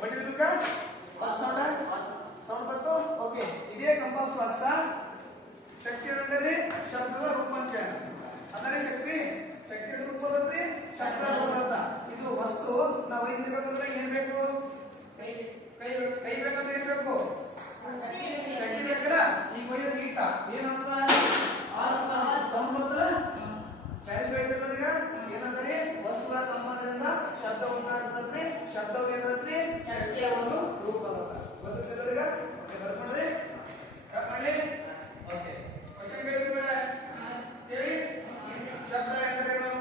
ಬಡ್ಡಿ ಬಿದ್ದುಕ sound sound ಬಂತು. Okay, ಇದೇ ಕಂಪಾಸ್ ಬಾಕ್ಸ್ ಶಕ್ತಿ ಅಂದರೆ ಶಬ್ದದ ರೂಪಾಂತರ ಅಂದರೆ ಶಕ್ತಿ ಶಕ್ತಿಯ ರೂಪದಲ್ಲಿ ಶಬ್ದ ರೂಪದ ಇದು ವಸ್ತು ನಾವು ಇರಬೇಕಂದ್ರೆ ಏನ್ ಬೇಕು? ಕೈ ಕೈ ಬೇಕಂದ್ರೆ ಏನ್ ಬೇಕು? ಶಕ್ತಿ ಬೇಕಲ್ಲ. ಈಗ ಒಯ್ದ ಈಟ ಏನಂತ ಸೌಂಡ್ ಬಂದ್ರ ಕ್ಲಾರಿಫೈ ಆಯ್ತಲ್ಲ. ಏನಂದ್ರೆ ವಸ್ತುಗಳ ಸಂಬಂಧದಿಂದ ಶಬ್ದ ಉಂಟಾಗ್ತದ್ರಿ. ಶಬ್ದವು ಏನಂದ್ರೆ ಶಕ್ತಿಯ ಒಂದು ರೂಪದ ಗೊತ್ತಿಲ್ಲ. ಓಕೆ, ಬರ್ಕೊಂಡ್ರಿ ಮಾಡಿ. ಓಕೆ, ಕ್ವಶನ್ ಕೇಳಿದ್ರೆ ಹೇಳಿ. ಶಬ್ದ ಎಂದರೇನು?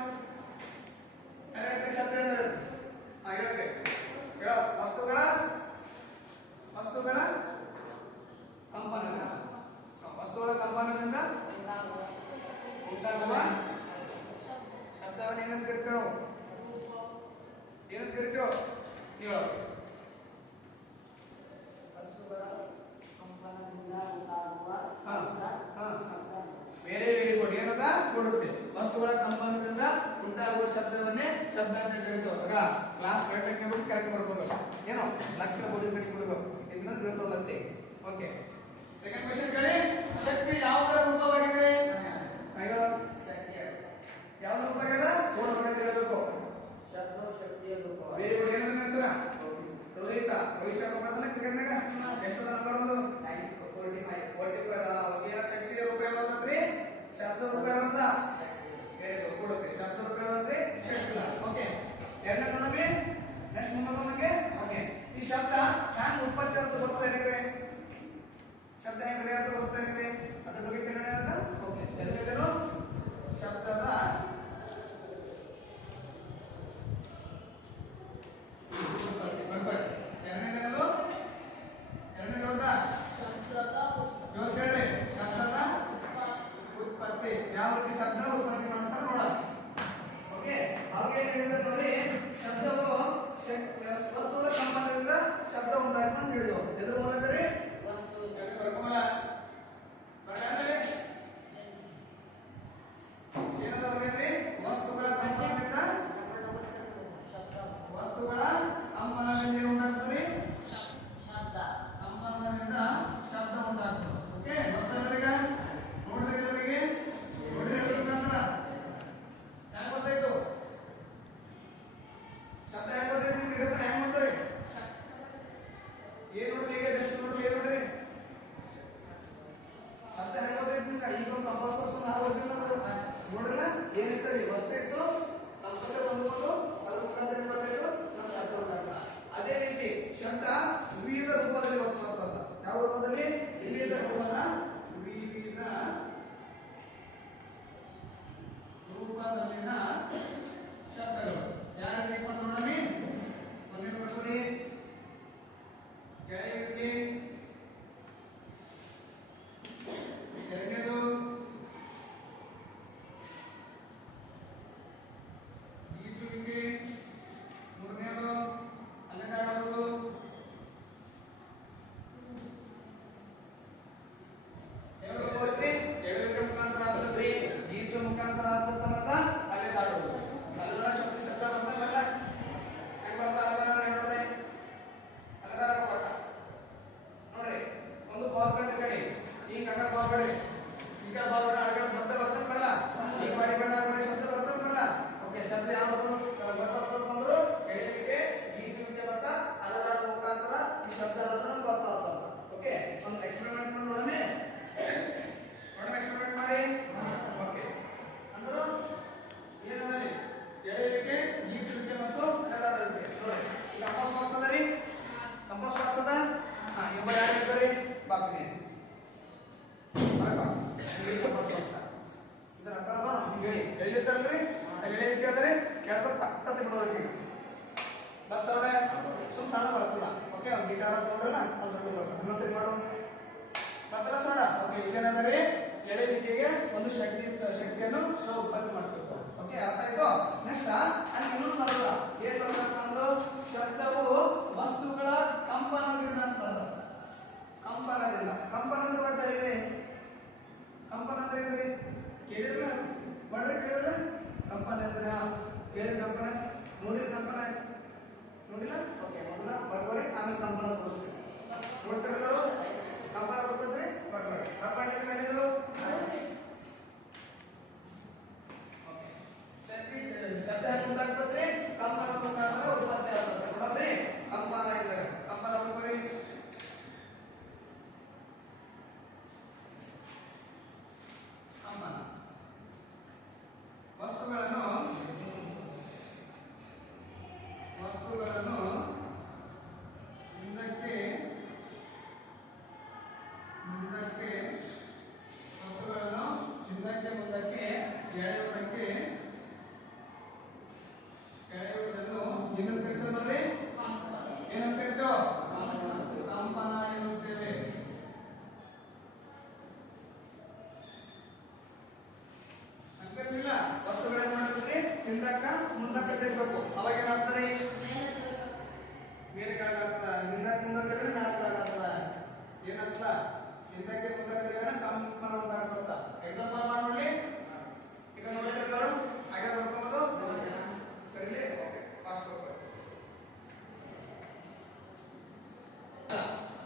ಶಬ್ದ ಎಂದರೆ ಹೇಳಕ್ಕೆ ಹೇಳ ವಸ್ತುಗಳ ಕಂಪನದಿಂದ ಉಂಟಾಗುವ ಶಬ್ದವನ್ನು ಏನಂತ ಕರಿತೇವೆ? ಏನಂತ ಕರಿತೇವೆ? ಹೇಳೋ ಬೇರೆ ವೆರಿ ಗುಡ್. ಏನದ ಕೊಡುತ್ತೆ? ವಸ್ತುಗಳ ಕಂಪನದಿಂದ ಉಂಟಾಗುವ ಶಬ್ದವನ್ನೇ ಶಬ್ದ ಅಂತ ಕರಿತೇವೆ. ಕ್ಲಾಸ್ ಕರೆಕ್ಟ್ ಬರ್ಕೋಬೇಕು. ಏನೋ ಲಕ್ಷ ಬೋರ್ಡ್ ಕಡೆ ಕೊಡಬೇಕು. ಇದನ್ನ ತಿಳ್ಕೊಂಡಂತೆ. ಓಕೆ, ಸೆಕೆಂಡ್ ಕ್ವೆಶ್ಚನ್ ಕೇಳಿ. ಶಕ್ತಿ ಯಾವುದರ ರೂಪವಾಗಿದೆ? ಯಾವ ರೂಪವಾಗಿದೆ? ಪೂರ್ಣವಾಗಿ ಹೇಳಬೇಕು. ಶಬ್ದವು ಶಕ್ತಿಯ ರೂಪವಾಗಿದೆ. Very good. ಏನಂದ್ರೆ ಹೆಸರ ರೋಹಿತ. ರೋಹಿತ್ ಶರ್ಮಾ ಬರ್ತಾನೆ ಕ್ರಿಕೆಟ್ನಾಗ. ಎಷ್ಟು ನಂಬರ್ ಒಂದು 45. ಶಕ್ತಿಯ ರೂಪ ಯಾವ್ದಂದ್ರಿ? ಶಬ್ದ ರೂಪ ಯಾವಂತ? Very good. ಕೊಡುತ್ತೆ. ಶಬ್ದ ರೂಪ ಯಾವಂದ್ರಿ? ಶಕ್ತಿ. ಓಕೆ, ಎರಡನೇ ನಮಗೆ ನೆಕ್ಸ್ಟ್ ಮುಂದೆ ನಮಗೆ. ಓಕೆ, ಈ ಶಬ್ದ ಹ್ಯಾಂಗ್ ಉತ್ಪತ್ತಿ ಅಂತ ಗೊತ್ತಾ ನಿಮಗೆ? ಶಬ್ದ ಹೆಂಗ್ ನಡೆಯುತ್ತೆ ಗೊತ್ತಾ ನಿಮಗೆ? ಅದ್ರ ಬಗ್ಗೆ ತಿಳಿಯೋಣ. ಓಕೆ, ಎರಡನೇದು ಶಬ್ದದ ಉತ್ಪತ್ತಿ. ಯಾವ ರೀತಿ ಶಬ್ದ ಉತ್ಪತ್ತಿ ಮಾಡ್ತಾರೆ ನೋಡೋಣ. ಓಕೆ, ಹಾಗೆ ಹೇಳಿದ್ರೆ ನೋಡಿ, ಶಬ್ದವು ವಸ್ತುಗಳ ಸಂಬಂಧದಿಂದ ಶಬ್ದ ಉಂಟಾಗ್ತದೆ ಅಂತ ಹೇಳಿದ್ರು. ಎದ್ರ ಮೂಲಕ ರೀ? ಏನಂದ್ರೆ ವಸ್ತುಗಳ ಕಂಪನದಿಂದ ಉಂಟಾಗ್ತದೆ ಕಂಪನದಿಂದ ಶಬ್ದ ಉಂಟಾಗ್ತದೆ. ಓಕೆ, ಗೊತ್ತಾದ್ರೀಗ ನೋಡಿದ್ರಿಗೆ ನೋಡ್ರಿ ಹೇಳ್ಬೇಕಂದ್ರ ಹೆಂಗ್ ಗೊತ್ತಾಯ್ತು? ಶಬ್ದ ಹೆಂಗ್ ಗೊತ್ತಾಯ್ತು ನಿಮ್ಗೆ? ಹೆಂಗ್ ಗೊತ್ತಾರಿ? ಏನ್ ನೋಡ್ರಿ? ಈಗ ಜಸ್ಟ್ ನೋಡ್ರಿ. ಏನ್ ನೋಡ್ರಿ? ಶಬ್ದ ಹೆಂಗ್ ಗೊತ್ತಾಯ್ತು ನಿಮ್ಗೆ? ಈಗ ಒಂದು ಕಂಪಾಸ್ ಪರ್ಸನ್ ಆಗೋದಿಲ್ಲ ನೋಡ್ರಲ್ಲ. ಏನಿರ್ತದೆ? ವಸ್ತು ಇತ್ತು, ಕಂಪಾಸ್ ಒಂದು ಅದ್ರ ಮುಖಾಂತರ ಗೊತ್ತಾಯ್ತು ನಮ್ಮ ಶಬ್ದ ಉಂಟಾಗ್ತದೆ. ಅದೇ ರೀತಿ ಶಬ್ದ ವಿವಿಧ ರೂಪದಲ್ಲಿ ಬರ್ತದೆ. ಯಾವ ರೂಪದಲ್ಲಿ? ವಿವಿಧ ರೂಪದಲ್ಲಿನ ಶಬ್ದಗಳು ಯಾವ ರೀತಿ ನೋಡೋಣ. ಒಂದೇ ಬರ್ತೀವಿ ಕೆಳಗೆ. ಎರಡನೇದು ಈಜುವಿಕೆ. ಮೂರನೇದು ಅಲೆದಾಡುವುದು. ಎಳುವಿಕೆ ಮುಖಾಂತರ ಆಗ್ತದ್ರಿ. ಈಜು ಮುಖಾಂತರ ಆಗ್ತದ. ಅಲೆದಾಡುವುದು. ಅಲೆದಾಡ ಶಬ್ದ ಶಬ್ದ ಬಂದಲ್ಲ. ಹೆಂಗ್ ಬರ್ತಾ ನೋಡ್ರಿ. ಅಲೆದಾಡ ಕೊಟ್ಟ ನೋಡ್ರಿ. ಒಂದು ಬಾಲ್ ಕಟ್ಟ ಕಡೆ ಈ ಕಡೆ ಬಾಲ್ ಕಡೆ ಈ ಕಡೆ ಬಾಲ್ ಕಡೆ ಆಗೋ ಶಬ್ದ ಬರ್ತದೆ ಬರಲ್ಲ. ಈ ಮಾಡಿ ಕಡೆ ಆಗೋ ಶಬ್ದ ಬರ್ತದೆ ಬರಲ್ಲ. ಓಕೆ, ಶಬ್ದ ಯಾವುದು ಗೊತ್ತಾಗ್ತದೆ ಬಂದ್ರು? ಎಳುವಿಕೆ, ಈಜುವಿಕೆ ಮತ್ತು ಅಲೆದಾಡುವ ಮುಖಾಂತರ ಈ ಶಬ್ದ ಬರ್ತಾ ಇರ್ತದೆ. ಓಕೆ, ಒಂದು ಎಕ್ಸ್ಪೆರಿಮೆಂಟ್ ಮಾಡಿ ನೋಡೋಣ. ಎಕ್ಸ್ಪೆರಿಮೆಂಟ್ ಮಾಡಿ. ಓಕೆ, ಅಂದ್ರು ಏನಂದ್ರೆ ಎಳೆಯುವಿಕೆ, ಈಜುವಿಕೆ ಮತ್ತು ಅಲೆದಾಡುವಿಕೆ. ನೋಡಿ, ಈಗ ಕಂಪಾಸ್ ಬಾಕ್ಸ್ ಅದ ರೀ. ಕಂಪಾಸ್ ಬಾಕ್ಸ್ ಅದ. ಇಬ್ಬರು ಯಾರು ಇರ್ತಾರೆ? ಬಾಕ್ಸ್ ಇದೆ ಕಂಪಾಸ್ ಬಾಕ್ಸ್. ಇದರ ಅರ್ಥ ಹೇಳಿ. ಎಲ್ಲಿರ್ತಾರಲ್ರಿ? ಎಳೆಯುವಿಕೆ ಆದರೆ ಕೇಳ್ಬೇಕು ಪಕ್ಕದ ಬಿಡೋದಕ್ಕೆ. ಬಾಕ್ಸ್ ಅವರೇ ಸುಮ್ ಸಣ್ಣ ಬರ್ತದ. ಓಕೆ, ಒಂದು ಗಿಟಾರ್ ತಗೊಂಡ್ರಲ್ಲ ಅದು ದೊಡ್ಡ ಬರ್ತದೆ. ಇನ್ನೊಂದ್ಸರಿ ಮಾಡು ಮಾತ್ರ ಸೋಡ. ಓಕೆ, ಇದೇನಂದ್ರೆ ಎಳೆಯುವಿಕೆಗೆ ಒಂದು ಶಕ್ತಿಯನ್ನು ನಾವು ಉತ್ಪತ್ತಿ ಮಾಡ್ತೀವಿ. ಓಕೆ, ಅರ್ಥ ಆಯ್ತು? ನೆಕ್ಸ್ಟ್ ಇನ್ನೊಂದು ಬರೋದ ಏನ್ ಬರ್ಬೇಕಂದ್ರು ಶಬ್ದವು ವಸ್ತುಗಳ ಕಂಪನದಿಂದ ಅಂತ ಬರೋದು. ಕಂಪನದಿಂದ. ಕಂಪನ ಅಂದ್ರೆ ಗೊತ್ತಾಗಿದೆ? ಕಂಪನ ಅಂದ್ರೆ ಏನ್ರಿ? ಕೇಳಿದ್ರ ಬಡ್ರಿ ಕೇಳಿದ್ರೆ ಕಂಪನ ಅಂದ್ರೆ ಕೇಳಿದ ಕಂಪನ, ನೋಡಿದ ಕಂಪನ ನೋಡಿಲ್ಲ ಓಕೆ ಮೊದಲ ಬರ್ಬರಿ ಆಮೇಲೆ ಕಂಪನ ತೋರಿಸ್ತೀವಿ ನೋಡ್ತಿರಲ್ಲ ಕಂಪನ ಬರ್ಬೋದ್ರಿ ಬರ್ಬರಿ ರಬ್ ಮಾಡಿದ್ರೆ ಏನಿದು ಓಕೆ ಶಕ್ತಿ ಶಬ್ದ ಉಂಟಾಗ್ತದ್ರಿ ಕಂಪನ ಉಂಟಾದ್ರೆ ಉತ್ಪತ್ತಿ ಆಗ್ತದೆ ನೋಡ್ರಿ ಕಂಪನ ಇದೆ ಕಂಪನ ಬರ್ಬರಿ ಕಂಪನ ವಸ್ತುಗಳನ್ನು ಹಿಂದಕ್ಕೆ ಮುಂದಕ್ಕೆ ಎಳೆಯುವುದನ್ನು ಏನಂತ ಕರೀತೇವೆ ನೋಡ್ರಿ ಏನಂತ ಕರೀತೇವೆ ಕಂಪನ ಎನ್ನುತ್ತೇವೆ ಅಂತಿಲ್ಲ ವಸ್ತುಗಳನ್ನ ಮಾಡಿದ್ರೆ ಹಿಂದಕ್ಕ ಮುಂದಕ್ಕೆ ತೆಗಬೇಕು ಅವಾಗ ಏನಾಗ್ತದೆ ಮೇಲೆ ಕೆಳಗಾಗ್ತದ ಹಿಂದಕ್ಕೆ ಮುಂದಕ್ಕೆ ಮ್ಯಾಲ ಕೆಳಗಾಗ್ತದ ಏನಂತ ಹಿಂದಕ್ಕೆ ಮುಂದಕ್ಕೆ ಕಂಪನ ಉಂಟಾಗ್ತದ ಎಕ್ಸಾಂಪಲ್ ಮಾಡಿ ನೋಡ್ಲಿ ಈಗ ನೋಡ್ತಿರ್ತಾರು ಹಾಗೆ ಬರ್ಬೋದು ಸರಿ ಓಕೆ ಫಾಸ್ಟ್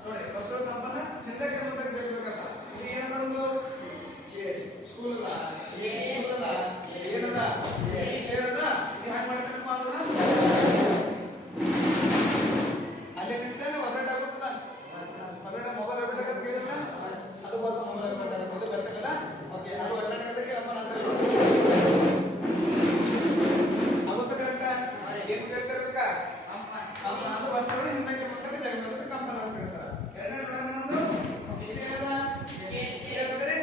ನೋಡಿ ವಸ್ತುಗಳ ಕಂಪನ ಹಿಂದಕ್ಕೆ ಮುಂದಕ್ಕೆ ತೆಗಬೇಕಲ್ಲ ಇದು ಏನದ ಒಂದು ಸ್ಕೂಲ್ ಅಲ್ಲ ಏನದ ಸೇರದ ಇದು ಹ್ಯಾಂಗ ಮಾಡ್ಬೇಕಪ್ಪ ಅದನ್ನ ಅಲ್ಲಿ ನಿಂತೇನೆ ಹೊರಗಡೆ ಆಗುತ್ತದ ಹೊರಗಡೆ ಮೊಬೈಲ್ ಹೊರಗಡೆ ಕೇಳಿದ್ರೆ ಅದು ಬರ್ತಾ ಮೊಬೈಲ್ ಹೊರಗಡೆ ಅದು ಬರ್ತಿಲ್ಲ ಓಕೆ ಅದು ಹೊರಗಡೆ ಅದಕ್ಕೆ ಅಮ್ಮ ಅಂತ ಆಗುತ್ತೆ ಕರೆಕ್ಟ್ ಏನು ಕೇಳ್ತಾರೆ ಅದಕ್ಕೆ ಅಮ್ಮ ಅದು ವಸ್ತುಗಳು ಹಿಂದಕ್ಕೆ ಮುಂದಕ್ಕೆ ಜಗತ್ತಕ್ಕೆ ಕಂಪನ ಅಂತ ಹೇಳ್ತಾರೆ ಎರಡನೇ ನೋಡೋಣ ಒಂದು ಓಕೆ ಇಲ್ಲಿ ಏನದ ಏನಾದ್ರೆ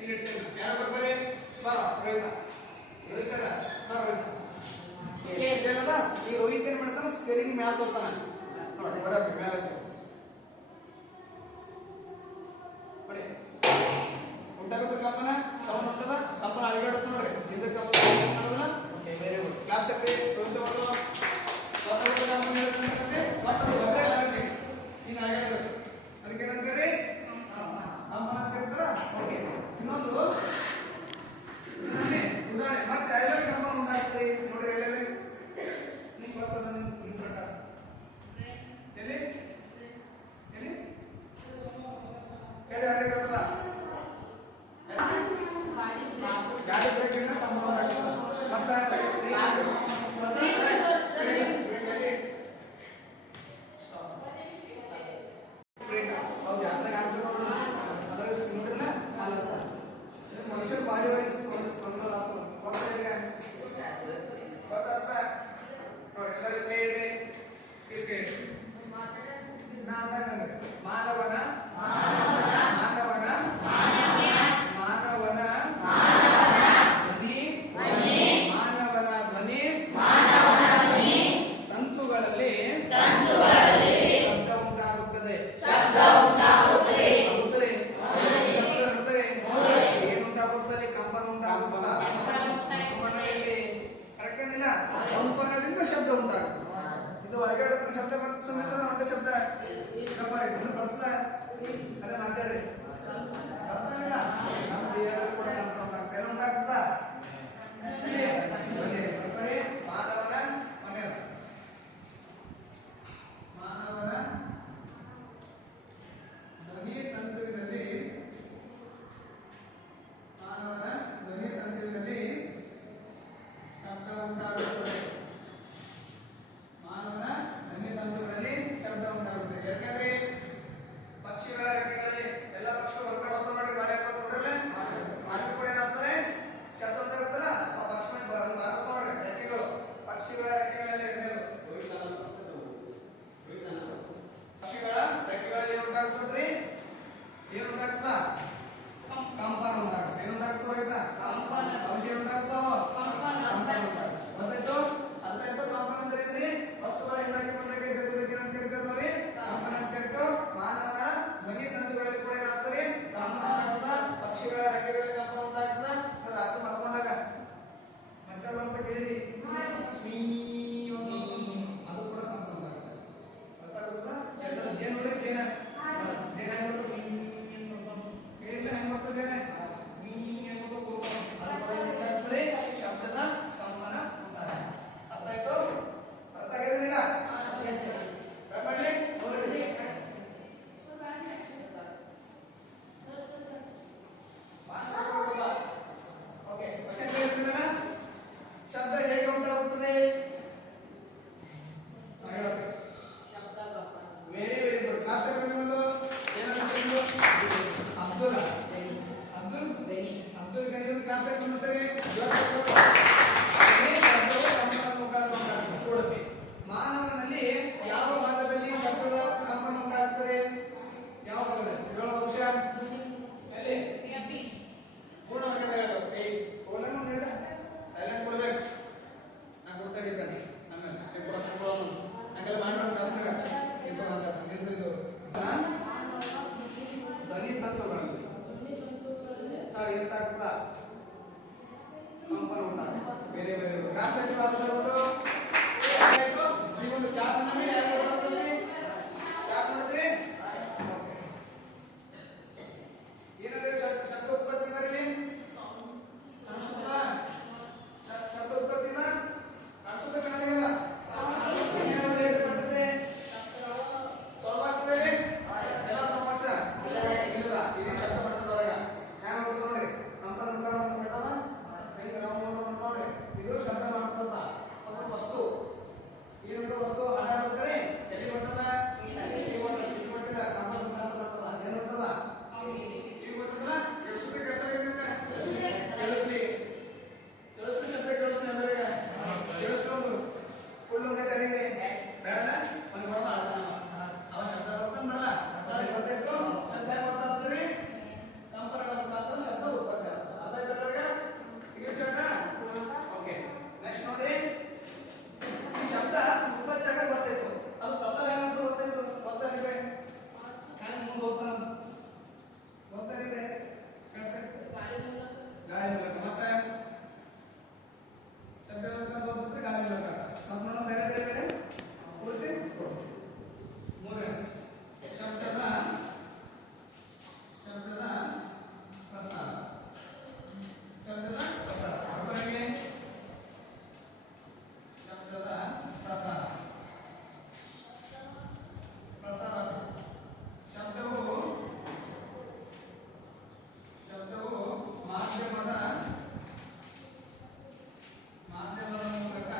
ಇಲ್ಲಿ ಇಡ್ತೀನಿ ಯಾರು ಬರ್ಬರಿ ಬಾ ರೋಹಿತರ ಏನದ ಈ ರೋಹಿತ್ ಏನ್ ಮಾಡ್ತಾನ ಸ್ಟೇರಿಂಗ್ ಮ್ಯಾಲ ಬರ್ತಾನ ನೋಡಿ ಹೊಡಕ್ಕೆ ಮ್ಯಾಲ ನೋಡಿ ಉಂಟಾಗುತ್ತೆ ಕಂಪನ ಸೌಂಡ್ ಉಂಟದ ಕಂಪನ ಅಳಿಗಾಡುತ್ತೆ ನೋಡ್ರಿ ಹಿಂದಕ್ಕೆ ಮಾಡೋದಿಲ್ಲ ಓಕೆ ವೆರಿ ಗುಡ್ ಕ್ಲಾಸ್ ಸಕ್ರಿ ರೋಹಿತ್ ಅವರು ಸ್ವತಂತ್ರ ಕಂಪನ ಹೇಳ್ತಾರೆ ಬಟ್ ಅದು ಹೊರಗಡೆ ಆಗುತ್ತೆ ನೀನು ಆಗಿರಬೇಕು ಅದಕ್ಕೆ ಏನಂತೀರಿ ಕಂಪನ ಅಂತ ಹೇಳ್ತಾರ ಓಕೆ ಇನ್ನೊಂದು ಉದಾಹರಣೆ ಮತ್ತೆ ಐಲರ್ ಕಂಪನ ಉಂಟಾಗ್ತದೆ ನೋಡ್ರಿ ಎಲ್ಲೆಲ್ಲಿ ನಿಮ್ಗೆ ಗೊತ್ತದ ನಿಮ್ಮ ಪ್ರಕಾರ ಎಲ್ಲಿ ಎಲ್ಲಿ ಹೇಳಿ ಯಾರಿಗೆ ಗೊತ್ತದ ಗಾಡಿ ಬ್ರೇಕಿಂದ ಕಂಪನ ಉಂಟಾಗ್ತದೆ ಮತ್ತೆ ಬ್ರೇಕ್ ಹೌದು ಯಾತ್ರೆ ಆಗ್ತದೆ ಅದರ ನೋಡ್ರಿಲ್ಲ ಅಲ್ಲ ಮನುಷ್ಯರ ಬಾಡಿ ವೈಸ್ ನೋಡಿ ಎಲ್ಲರೂ ಕೈ ಇಡಿ ಕ್ರಿಕೆಟ್ ಮಾನವನ ಧ್ವನಿ ತಂತುಗಳಲ್ಲಿ ಶಬ್ದ ಉಂಟಾಗುತ್ತದೆ ಏನುಂಟಾಗುತ್ತದೆ ಕಂಪನ ಉಂಟಾಗುತ್ತಲ್ಲ ಸುಮ್ಮನೆಯಲ್ಲಿ ಕರೆಕ್ಟ್ ಏನಿಲ್ಲ ಕಂಪನದಿಂದ ಶಬ್ದ ಉಂಟಾಗುತ್ತೆ ಇದು ಹೊರಗಡೆ ಶಬ್ದ ಬರ್ತದೆ ಒಂದೇ ಶಬ್ದ ಬರ್ತದೆ ಆಸಕ್ತಿ ಭಾಷೆಗಳು ಆಯ್ತು. ಈ ಒಂದು ಚಾರ್ಟ್ ನಮಗೆ ಯಾರು ಬರ್ತದೆ ಚಾರ್ಟ್ ನೋಡ್ತೀರಿ ಏನಾದ್ರೆ ಶಬ್ದ ಉತ್ಪತ್ತಿ ಇದರಲ್ಲಿ ಕಾಣಿಸುತ್ತಾ ಶಬ್ದ ಉತ್ಪತ್ತಿನ ಕಾಣಿಸುತ್ತೆ ಕಾಣಲಿಲ್ಲ ಏನೇನಾದ್ರು ರೇಟ್ ಬರ್ತದೆ ಸ್ವರ್ವಾಕ್ಷರ ಎಲ್ಲ ಸ್ವರ್ವಾಕ್ಷ ಇಲ್ಲ ಇದು ಶಬ್ದ ಮಟ್ಟದೊಳಗ ಹ್ಯಾಂಗ ಬರ್ತದೆ ನೋಡ್ರಿ ನಂತರ ಮಟ್ಟದ ಹೆಂಗ ನಾವು ನೋಡ್ರಿ ಇದು ಶಬ್ದ ಮಟ್ಟದ ಒಂದು ವಸ್ತು ಏನು ವಸ್ತು ಹಣ ಹೋಗ್ತಾರೆ ಎಲ್ಲಿ ಮಟ್ಟದ ಈ ಮಟ್ಟದ ನಂಬರ್ ಮಟ್ಟದ ಏನು ಮಟ್ಟದ ಈ ಮಟ್ಟದ ಕೆಲ್ಸಕ್ಕೆ ಕೇಳಿಸ್ಲಿ ಶಬ್ದ ಕೇಳಿಸ್ಲಿ ಅಂದ್ರೆ ಕೇಳಿಸ್ಕೊಂಡು ಫುಲ್ ಒಂದೇ ಟೈರಿಗೆ ಬೇಡ ಒಂದು ಬಡದ ಆಳ್ತಾನ ಅವ ಶಬ್ದ ಬರ್ತಾನೆ ಬರಲ್ಲ ಗೊತ್ತಾಯ್ತು ಶಬ್ದ ಬರ್ತಾದ್ರಿ ನಂತರ ಶಬ್ದ ಉತ್ಪತ್ತಿ ಅರ್ಥ ಆಯ್ತಲ್ರಿ ಈಗ ಶಬ್ದ ಓಕೆ ನೆಕ್ಸ್ಟ್ ನೋಡಿ ಈ ಶಬ್ದ ಉತ್ಪತ್ತಿ ಆಗ ಗೊತ್ತಾಯ್ತು ಅದು ಪ್ರಸಾರ ಹೆಂಗಂತ ಗೊತ್ತಾಯ್ತು ಗೊತ್ತಾರಿದ್ರೆ ಹೆಂಗ್ ಮುಂದೆ ಹೋಗ್ತಾನ ಗೊತ್ತಾರಿದ್ರೆ ಗಾಳಿ ಮೂಲಕ ಮತ್ತೆ ಶಬ್ದ ಗೊತ್ತಿದ್ರೆ ಗಾಳಿ ಮೂಲಕ ಅದು ನೋಡೋಣ ಬೇರೆ ಬೇರೆ ಬೇರೆ ಉಳಿಸಿ ಮೂರನೇ ಶಬ್ದದ ಪ್ರಸಾರ ಶಬ್ದದ ಪ್ರಸಾರ ಒಬ್ಬರಿಗೆ ಶಬ್ದದ ಪ್ರಸಾರ ಶಬ್ದವು ಮಾಧ್ಯಮದ ಮೂಲಕ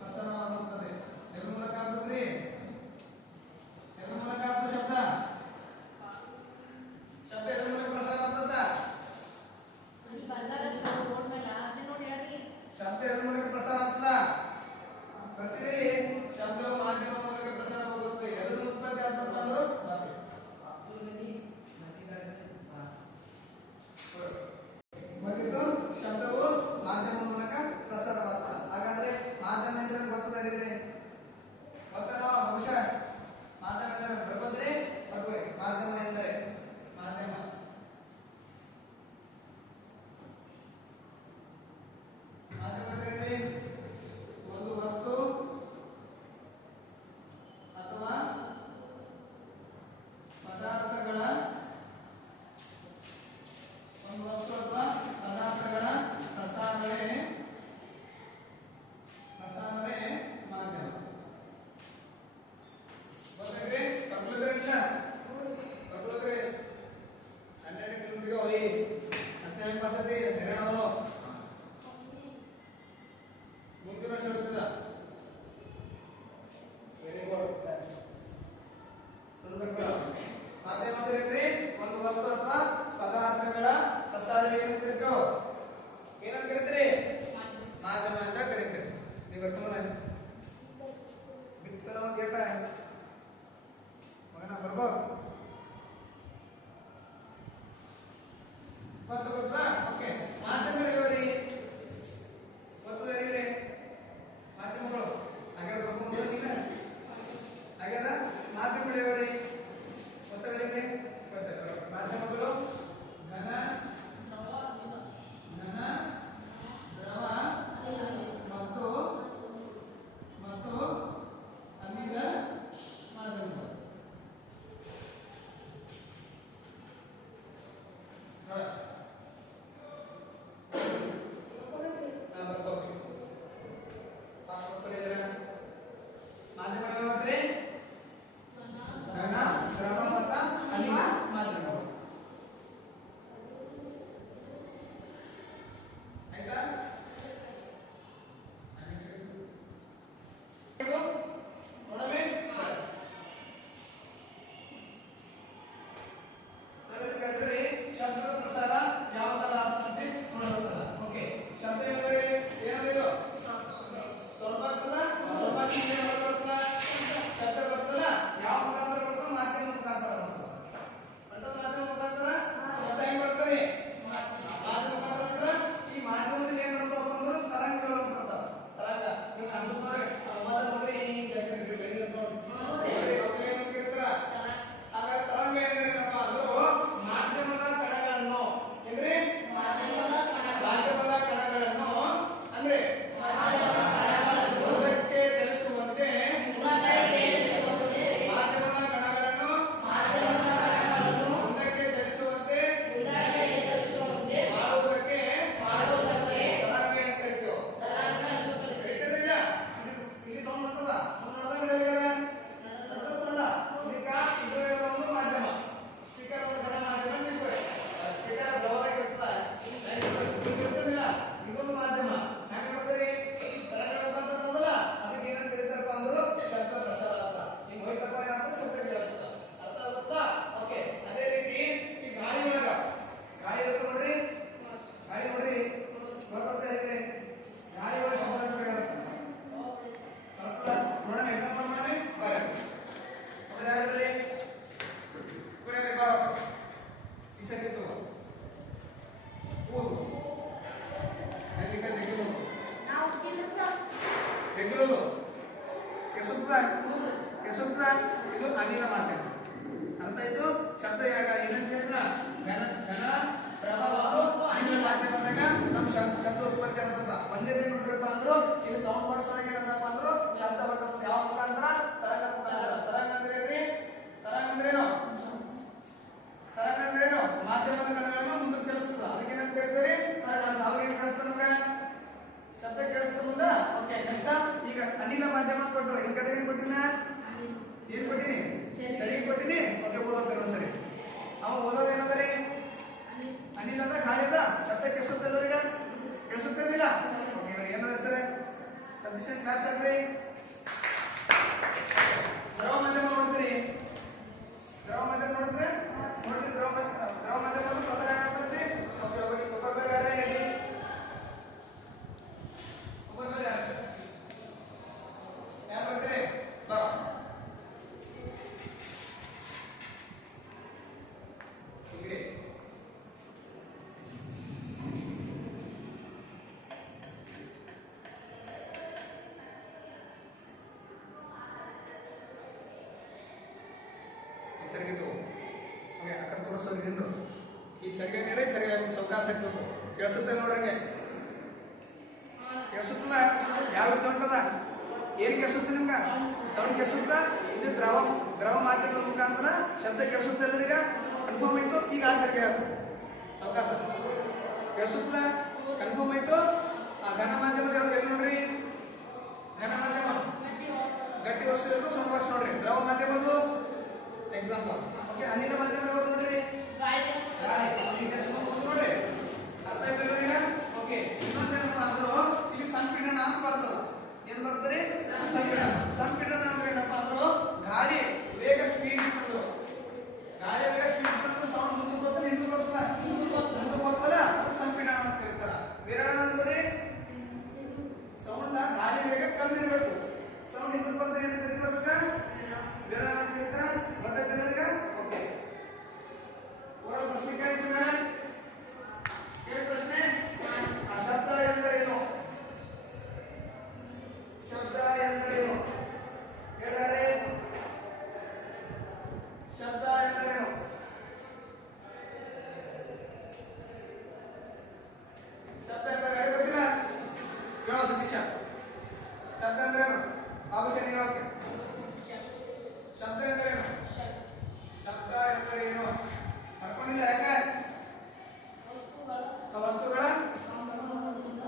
ಪ್ರಸಾರವಾಗುತ್ತದೆ ಎದ್ರ ಮೂಲಕ ಆಗ್ತದ್ರಿ ಎದ್ರ ಮೂಲಕ ಆಗ್ತದೆ ಶಬ್ದ ಎದ್ರ ಮೂಲಕ ಪ್ರಸಾರ ಆಗ್ತದ ಶಬ್ದ ಎದ್ರ ಮೂಲಕ ಪ್ರಸಾರ ಆಗ್ತದ ಪ್ರಸಿದ್ಧಿ ಶಬ್ದವು ಮಾಧ್ಯಮ ಮೂಲಕ ಪ್ರಸಾರವಾಗುತ್ತದೆ ಎದ್ರ ಉತ್ಪತ್ತಿ ಆಗ್ತದಂದ್ರು ಶಬ್ದವು ಮಾಧ್ಯಮ ಮೂಲಕ ಪ್ರಸಾರವಾಗ್ತದೆ ಹಾಗಾದ್ರೆ ಮಾಧ್ಯಮ ಎಂದ್ರೆ ಗೊತ್ತದಾರಿದ್ರೆ ಗೊತ್ತಲ್ಲ ಬಹುಶಃ ಮಾಧ್ಯಮ ಎಂದರೆ ಬರ್ಬೋದ್ರಿ ಬರ್ಬೋರಿ ಮಾಧ್ಯಮ ಎಂದರೆ ಮಾಧ್ಯಮ ಮಾಧ್ಯಮ ಒಂದು ವಸ್ತು ಅಥವಾ ಪದಾರ್ಥಗಳ ಒಂದು ವಸ್ತು ಅಥವಾ ಪದಾರ್ಥಗಳ ಪ್ರಸಾರವೇ ಮಾಧ್ಯಮ ಗೊತ್ತಾಗ್ರಿ ಬರ್ಕೊಳ್ಳೋದ್ರಿಲ್ಲ ಬರ್ಕೊಳ್ಳೋದ್ರಿ 12 ಕಿಲೋಮೀಟರ್ಗೆ ಹೋಗಿ 15% ಎರಡು ಮುಂದಿನ ವರ್ಷ ಇರ್ತದ ವೆರಿ ಗುಡ್ ಮಾಧ್ಯಮ ಅಂದ್ರೆ ಒಂದು ವಸ್ತು ಅಥವಾ ಪದಾರ್ಥಗಳ ಪ್ರಸಾರ ಏನಂತ ಕರೀತೀರಿ ಮಾಧ್ಯಮ ಅಂತ ಕರೀತೀರಿ ನೀವು ಬರ್ಕೊಂಡ ಬಿತ್ತಲ ಒಂದು ಏಟ ಮಗನ ಬರ್ಬೋದು ಗೊತ್ತಾ ಓಕೆ ಮಾಧ್ಯಮಗಳು ಇವರಿ ಗೊತ್ತದ ಮಾಧ್ಯಮಗಳು ಹಾಗಾದ್ರೆ ಬರ್ಕೊಂಡು ಹೋಗಿಲ್ಲ ಹಾಗಾದ ಮಾಧ್ಯಮಗಳು ಇವರಿ ಗೊತ್ತಾಗಲಿದೆ ಮಾಧ್ಯಮಗಳು ಘನ ದ್ರವ ಮತ್ತು ಅನಿಲ ಮಾಧ್ಯಮಗಳು ಮಾಧ್ಯಮಗಳು ಘನ ದ್ರವ ಮತ್ತು ಅನಿಲ ಮಾಧ್ಯಮಗಳು ಆಯ್ತಾ ನೋಡವೇ ಕೇಳಿದ್ರೆ ಶಬ್ದದ ಪ್ರಸಾರ ಯಾವ ತರ ಆಗ್ತದೆ ನೋಡಬೇಕಲ್ಲ ಓಕೆ ಶಬ್ದ ಏನಿದು ಸ್ವರ್ಭಾಕ್ಷರ ಶಬ್ದ ಬರ್ತಲ್ಲ ಯಾವ ಮುಖಾಂತರ ಬರ್ತದೆ ಮಾಧ್ಯಮ ಮುಖಾಂತರ ಬರ್ತದೆ ಮಾಧ್ಯಮ ಮುಖಾಂತರ ಶಬ್ದ ಹೆಂಗ್ ಬರ್ತದೆ ಮಾಧ್ಯಮ ಮುಖಾಂತರ ಈ ಮಾಧ್ಯಮದಲ್ಲಿ ಏನ್ ಮಾಡ್ತಾವ ಅಂದ್ರೆ ತರಂಗಗಳು ಅಂತ ತರಂಗ ನೀವು ಕಾಣಿಸುತ್ತಾರೆ ಮೊದಲು ನೋಡಿ ಸರಿಗಿತ್ತು. ಓಕೆ, ಆ ಕಡೆ ತೋರಿಸೋದು ನಿಂದ್ರು. ಈಗ ಸರಿಗೆ ನೀರೇ ಸರಿಯಾಗಿ ಸೌಕಾಸ ಹಾಕ್ಬೇಕು. ಕೇಳಿಸುತ್ತೆ ನೋಡ್ರಂಗೆ, ಕೇಳಿಸುತ್ತಲ್ಲ? ಯಾವ ರೀತಿ ಹೊಂಟದ? ಏನು ಕೇಳಿಸುತ್ತೆ ನಿಮ್ಗೆ? ಸೌಂಡ್ ಕೇಳಿಸುತ್ತ? ಇದು ದ್ರವ ಮಾಧ್ಯಮದ ಮುಖಾಂತರ ಶಬ್ದ ಕೇಳಿಸುತ್ತೆ ಎಲ್ಲರಿಗ? ಕನ್ಫರ್ಮ್ ಆಯ್ತು? ಈಗ ಆಚರಣೆ ಹಾಕು ಸೌಕಾಸ. ಕೇಳಿಸುತ್ತಲ್ಲ? ಕನ್ಫರ್ಮ್ ಆಯ್ತು? ಆ ಘನ ಮಾಧ್ಯಮದ ಯಾವ್ದು ಎಲ್ಲಿ ನೋಡ್ರಿ? ಘನ ಮಾಧ್ಯಮ ಗಟ್ಟಿ ವಸ್ತು ಇರೋದು ಸೌಂಡ್ ಬಾಕ್ಸ್ ನೋಡ್ರಿ. ದ್ರವ ಮಾಧ್ಯಮದು ಎಕ್ಸಾಂಪಲ್. ಓಕೆ, ಅನಿಲ ಮಾಧ್ಯಮ ಯಾವ್ದು ನೋಡ್ರಿ? ಗಾಳಿ. ನೋಡ್ರಿ, ಅರ್ಥ ಆಯ್ತಲ್ಲ ಈಗ? ಓಕೆ, ಇನ್ನೊಂದೇನಪ್ಪ ಅಂದ್ರು ಇಲ್ಲಿ ಸಂಪೀಡನ ಅಂತ ಬರ್ತದ. ಏನ್ ಬರ್ತದೆ? ಸಂಪೀಡನ. ಸಂಪೀಡನ ಅಂದ್ರೆ ಏನಪ್ಪ ಅಂದ್ರು ಗಾಳಿ ವೇಗ ಸ್ಪೀಡ್ ಇರ್ತಂದ್ರು. ಗಾಳಿ ವೇಗ ಸ್ಪೀಡ್ ಇರ್ತಂದ್ರೆ ಸೌಂಡ್ ಮುಂದಕ್ಕೆ ಹೋಗ್ತದೆ, ಹಿಂದಕ್ಕೆ ಬರ್ತದ? ಮುಂದಕ್ಕೆ ಹೋಗ್ತದ, ಅದು ಸಂಪೀಡನ ಅಂತ ಕರೀತಾರ. ವಿರಳನ ಅಂದ್ರೆ ಸೌಂಡ್ ಗಾಳಿ ವೇಗ ಕಮ್ಮಿ ಇರಬೇಕು, ಸೌಂಡ್ ಹಿಂದಕ್ಕೆ ಬಂದ ಏನು ಕರೀತಾರ? ವಿರಳನ ಅಂತ ಕರೀತಾರ. ಗೊತ್ತಾಯ್ತಲ್ಲ ಈಗ? ಓಕೆ, ಹೊರ ಪ್ರಶ್ನೆ ಕೇಳಿದ್ರು ಮೇಡಮ್. ಕೇಳಿ ಪ್ರಶ್ನೆ. ಆ ಶಬ್ದ ಎಂದರೇನು? ಶಬ್ದ ಎಂದರೇನು ಹೇಳ್ತಾರೆ? ಶಬ್ದ ಎಂದರೇನು? ಶಬ್ದ ಎಂದರೆ ಯಾರಿಗೂ ಗೊತ್ತಿಲ್ಲ? ಹೇಳೋ ಸತೀಶ, ಶಬ್ದ ಎಂದರೇನು? ಆಭೂಷಣ ಹೇಳೋಕೆ. ಶಬ್ದ ಎಂದರೇನು? ಶಬ್ದ ಎಂದರೇನು ಅರ್ಕೊಂಡಿಲ್ಲ? ಯಾಕೆ? ವಸ್ತುಗಳ ಕಂಪನದಿಂದ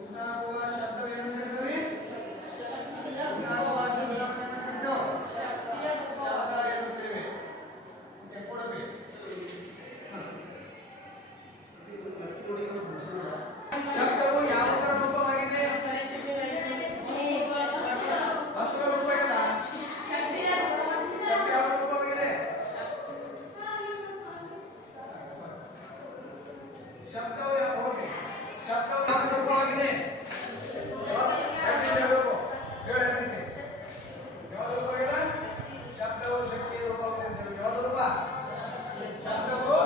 ಉಂಟಾಗುವ ಶಬ್ದವೇನಂತ ಹೇಳ್ತೀವಿ? ಉಂಟಾಗುವ ಶಬ್ದವನ್ನು ಬಿಟ್ಟು ಶಬ್ದ ಎನ್ನುತ್ತೇವೆ. ಕೊಡಬೇಕು. ಶಬ್ದವು ಯಾವ ತರ ರೂಪವಾಗಿದೆ? ವಸ್ತುಗಳ ರೂಪವಾಗಿದೆ. ಶಬ್ದ ಯಾವ ರೂಪವಾಗಿದೆ? ಶಬ್ದವು ಯಾವ ರೂಪವಾಗಿದೆ? ಹೇಳಬೇಕು. ಯಾವ ರೂಪವಾಗಿದೆ? ಶಬ್ದವು ಶಕ್ತಿಯ ರೂಪವಾಗಿದೆ. ಯಾವ ರೂಪ? ಶಬ್ದವು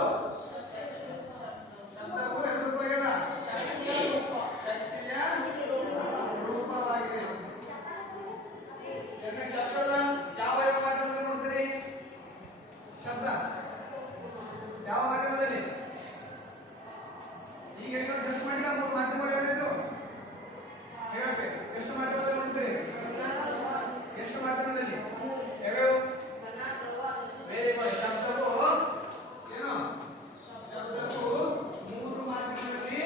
ಯಾವ ರೂಪವಾಗಿದೆ? ಶಕ್ತಿಯ ರೂಪವಾಗಿದೆ. ಶಬ್ದದ ಯಾವ ಮಾಧ್ಯಮದಲ್ಲಿ ನೋಡ್ತೀರಿ? ಶಬ್ದ ಯಾವ ಮಾಧ್ಯಮದಲ್ಲಿ? ಈಗ ಹೇಳಿಕೊಂಡು ಟೆಸ್ಟ್ ಮಾಡಿಲ್ಲ, ಮೂರು ಮಾಧ್ಯಮಗಳು ಹೇಳಿದ್ದು ಹೇಳಬೇಕು. ಎಷ್ಟು ಮಾಧ್ಯಮದಲ್ಲಿ ನೋಡ್ತೀರಿ? ಎಷ್ಟು ಮಾಧ್ಯಮದಲ್ಲಿ? ಯಾವ್ಯಾವ? Very good. ಶಬ್ದವು ಏನು? ಶಬ್ದವು ಮೂರು ಮಾಧ್ಯಮದಲ್ಲಿ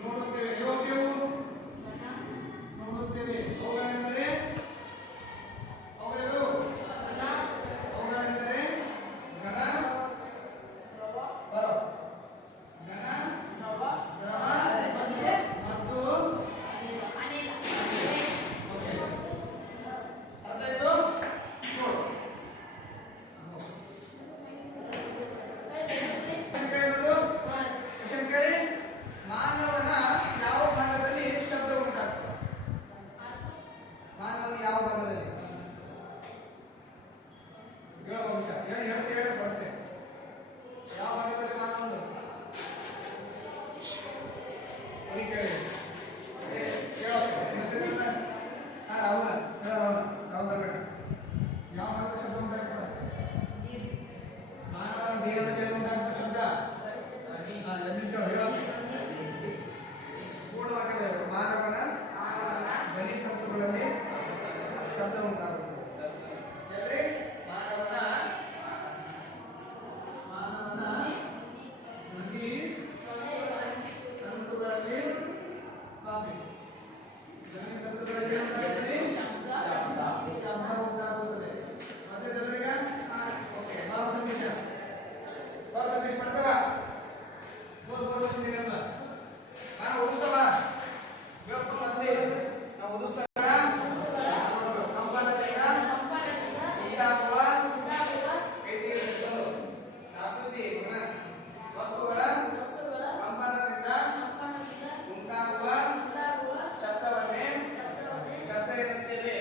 ನೋಡುತ್ತೇವೆ. ಯಾವ್ಯಾವು ನೋಡುತ್ತೇವೆ? ಅವುಗಳೆಂದರೆ ಘನ, ದ್ರವ ಮತ್ತು ಅನಿಲ. ಅರ್ಥ ಆಯ್ತು? ಕ್ವಶನ್ ಕೇಳಿ. ಮಾನವನ ಯಾವ ಭಾಗದಲ್ಲಿ ಶಬ್ದ ಉಂಟಾಗ್ತದೆ? ಮಾನವನ ಯಾವ ಭಾಗದಲ್ಲಿ? ಹೇಳ ಬಹುಶಃ ಹೇಳ್ತೇವೆ ಬರುತ್ತೆ. ಯಾವ ಭಾಗದಲ್ಲಿ ಮಾನವನು? ಕೇಳಿ ರಾಹುಲ್ ಬೇಡ. ಯಾವ ಭಾಗದ ಶಬ್ದ ಉಂಟಾಗ್ತದೆ? ಮಾನವನ ದೇಹದಲ್ಲಿ ಉಂಟಾಗ್ತದೆ ಶಬ್ದ ಪೂರ್ಣವಾಗಿದೆ. ಮಾನವನ ಧ್ವನಿತಂತುಗಳಲ್ಲಿ ಶಬ್ದ ಉಂಟಾಗುತ್ತದೆ. ಮಾನವನ ಧ್ವನಿ ತಂತುಗಳಲ್ಲಿ ಶಬ್ದ ಉಂಟಾಗುತ್ತದೆ. ಮತ್ತೆ ಓಕೆ, ಭಾವ ಸಂದೇಶ ಮಾಡ್ತಾವ? ಓದ್ಕೊಂಡಿರಲ್ಲ. ನಾನು ಓದಿಸ್ತವ ಹೇಳ್ಕೊಂಡ್ಬಂದಿ. ನಾವು ಓದಿಸ್ತಾ ಕಂಪನದಿಂದ ಉಂಟಾಗುವ ವಸ್ತುಗಳ ಕಂಪನದಿಂದ ಉಂಟಾಗುವ ಶಬ್ದವನ್ನೇ ಶಬ್ದ ಎನ್ನುತ್ತೇವೆ.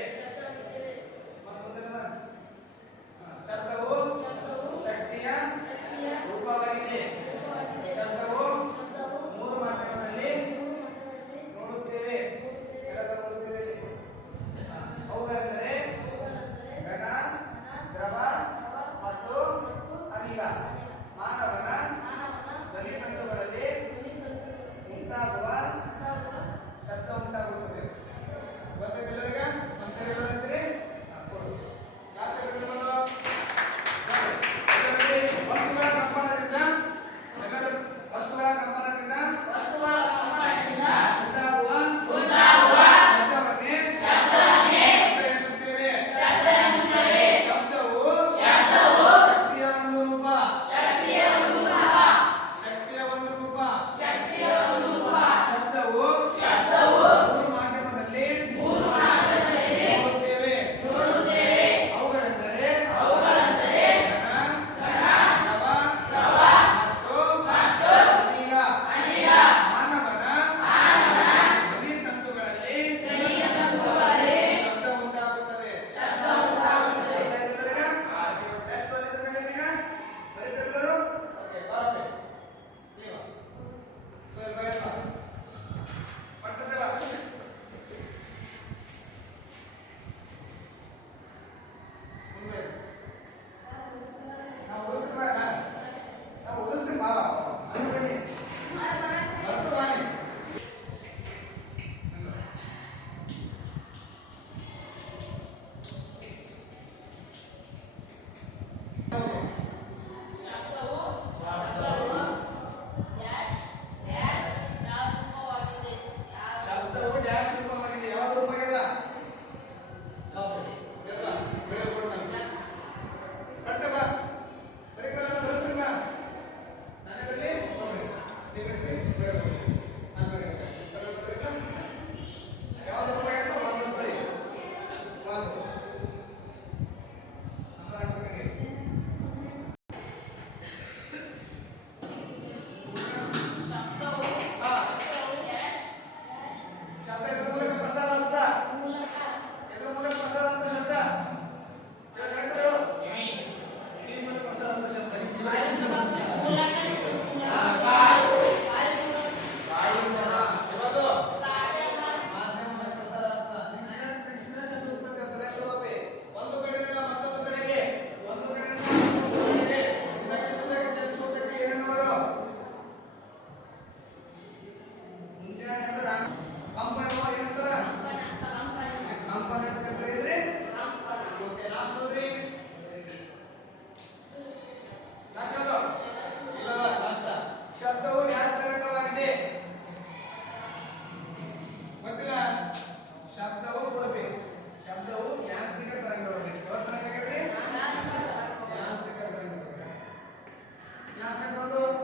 ನಾಲ್ಕು ಬರೋದು